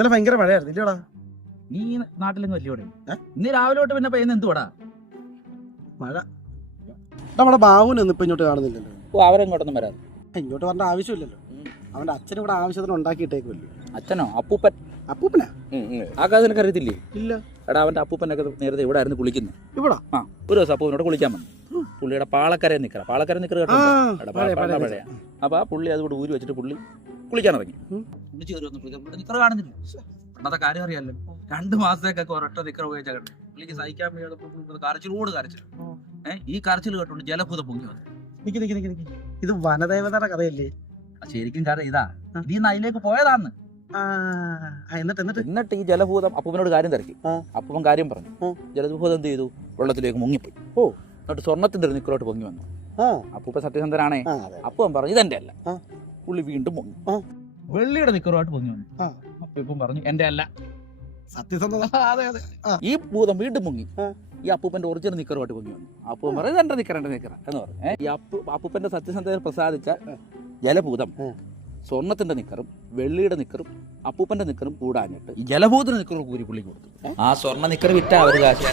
ഇന്നലെ ഭയങ്കര മഴയായിരുന്നു ഇല്ലയോടാ? നീ നാട്ടിലെങ്ങും വലിയോടെ ഇന്ന് രാവിലെ തൊട്ട് പിന്നെ പെയ്യുന്ന എന്തുവാടാ മഴ? നമ്മുടെ ബാബുനൊന്നും ഇപ്പൊ ഇങ്ങോട്ട് കാണുന്നില്ലല്ലോ. ഓ അവരെങ്ങോട്ടൊന്നും വരാതെ ഇങ്ങോട്ട് പറഞ്ഞ ആവശ്യമില്ലല്ലോ. അവന്റെ അച്ഛൻ ഇവിടെ ആവശ്യത്തിന് ഉണ്ടാക്കിയിട്ടേക്കുമല്ലോ. അച്ഛനോ? അപ്പൂപ്പൻ? അപ്പൂപ്പനാ? ആ കാര്യം നിനക്ക് അറിയത്തില്ലേ? ഇല്ല. എടാ അവന്റെ അപ്പൂപ്പനൊക്കെ നേരത്തെ ഇവിടെ ആയിരുന്നു കുളിക്കുന്നത്. ഇവിടെ ഒരു ദിവസം അപ്പൂപ്പനോട് കുളിക്കാൻ വന്നു. പുള്ളിയുടെ പാളക്കര നിക്കറ കേട്ടോ. പഴയ അപ്പൊ ആ പുള്ളി അതുകൊണ്ട് ഊരി വെച്ചിട്ട് പുള്ളി കുളിക്കാൻ ഇറങ്ങി. നിക്കറ കാണുന്നില്ല. അന്നത്തെ കാര്യം അറിയാമല്ലോ. 2 മാസത്തേക്കൊക്കെ ഒരൊറ്റ നിക്കറ ഉപയോഗിച്ചാൽ കേട്ടോ പുള്ളിക്ക് സഹിക്കാൻ വയ്യാതെ കരച്ചിലോട് കരച്ചിൽ. ഈ കരച്ചിൽ കേട്ടോണ്ട് ജലഭൂതം പൊങ്ങി വന്നു. ഇത് വനദേവതയുടെ കഥയല്ലേ? ശരിക്കും കഥ ഇതാ. നീ അതിലേക്ക് പോയതാന്ന്. എന്നിട്ട് ഈ ജലഭൂതം അപ്പൂപ്പനോട് കാര്യം തിരക്കി. അപ്പൂപ്പൻ കാര്യം പറഞ്ഞു. ജലഭൂതം എന്ത് ചെയ്തു? വെള്ളത്തിലേക്ക് മുങ്ങിപ്പോയി. എന്നിട്ട് സ്വർണ്ണത്തിന്റെ ഒരു നിക്കറോട്ട് പൊങ്ങി വന്നു. അപ്പൂപ്പ സത്യസന്ധനാണേ. അപ്പൂപ്പൻ പറഞ്ഞു ഇതെന്റെ അല്ല. പുള്ളി വീണ്ടും പൊങ്ങി വെള്ളിയുടെ നിക്കറുമായിട്ട് പൊങ്ങി വന്നു. അപ്പൂപ്പൻ പറഞ്ഞു എന്റെ അല്ല. സത്യസന്ധത. ഈ ഭൂതം വീണ്ടും മുങ്ങി ഈ അപ്പൂപ്പന്റെ ഒറിജിനൽ നിക്കറുമായിട്ട് പൊങ്ങി വന്നു. അപ്പൂപ്പൻ പറഞ്ഞു ഇതെന്റെ നിക്കറ എന്ന് പറഞ്ഞു. ഈ അപ്പൂപ്പന്റെ സത്യസന്ധതയിൽ പ്രസാദിച്ച ജലഭൂതം സ്വർണത്തിന്റെ നിക്കറും വെള്ളിയുടെ നിക്കറും അപ്പൂപ്പന്റെ നിക്കറും കൂടാഞ്ഞിട്ട് ഈ ജലഭൂതന്റെ നിക്കറും കൂരി പുള്ളി കൊടുത്തു. ആ സ്വർണ്ണ നിക്കർ വിറ്റ അവര് കാശ്